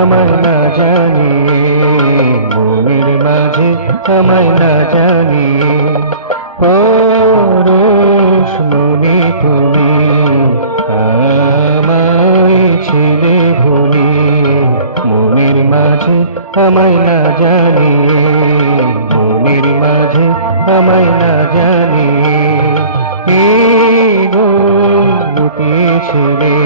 আমায় না জানিয়ে, মনের মাঝে আমায় না জানিয়ে। পরশ মনে তুমি আমায় ছিলে ভুলিয়ে, মনের মাঝে আমায় না জানিয়ে, মনের মাঝে আমায় না জানিয়ে। গো লুকিয়েছিলে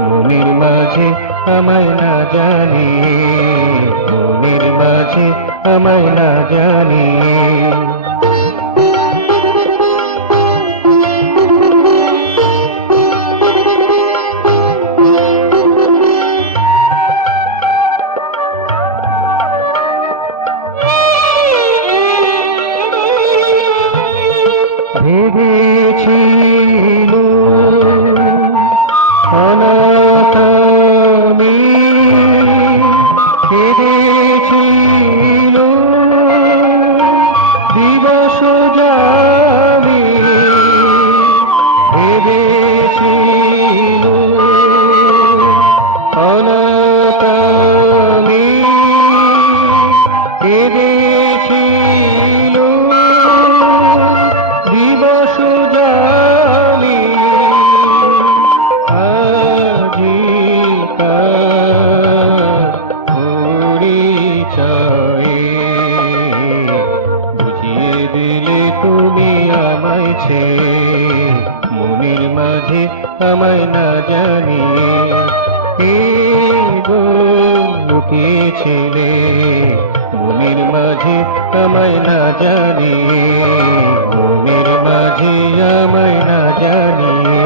মনের মাঝে আমায় না জানিয়ে, মনের মাঝে আমায় না জানিয়ে। ভেবেছিল অনাথ আমি, ভেবেছিল দিবস যাবে, ভেবেছিল অনাথ আমি, ভেবেছিল দিবস জানি। আজিকার পরিচয়ে বুঝিয়ে দিলে তুমি আমায় ছেড়ে, মনের মাঝে আমায় না জানিয়ে। গো লুকিয়েছিলে মনের মাঝে আমায় না জানিয়ে, মনের মাঝে আমায় না জানিয়ে।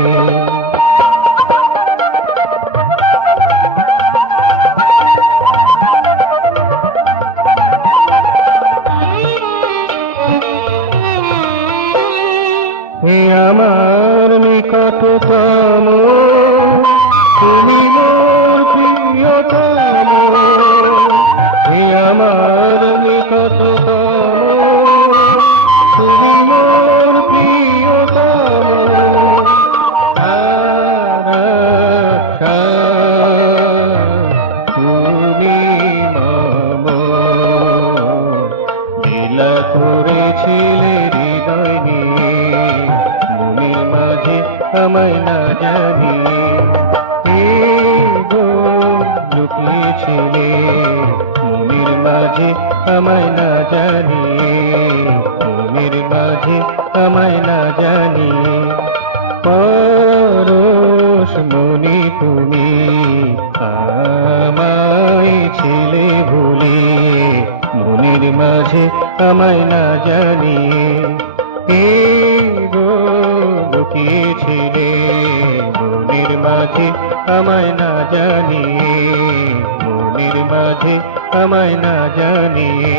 হে আমার নিকটতম, তুমি মোর প্রিয়তম। হে আমার নিকটতম, তুমি মোর প্রিয়তম। তুমি মম লীলা করেছিলে হৃদয় নিয়ে, মনের মাঝে আমায় না জানিয়ে। গো লুকিয়েছিলে মনের মাঝে আমায় না জানিয়ে, মনের মাঝে আমায় না জানিয়ে। পরশ মনে তুমি আমায় ছিলে ভুলিয়ে, মনের মাঝে আমায় না জানিয়ে। গো লুকিয়েছিলে মনের মাঝে আমায় না জানিয়ে, মনের মাঝে আমায় না জানিয়ে,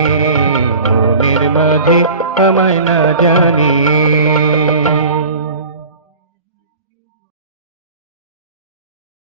মনের মাঝে আমায় না জানিয়ে।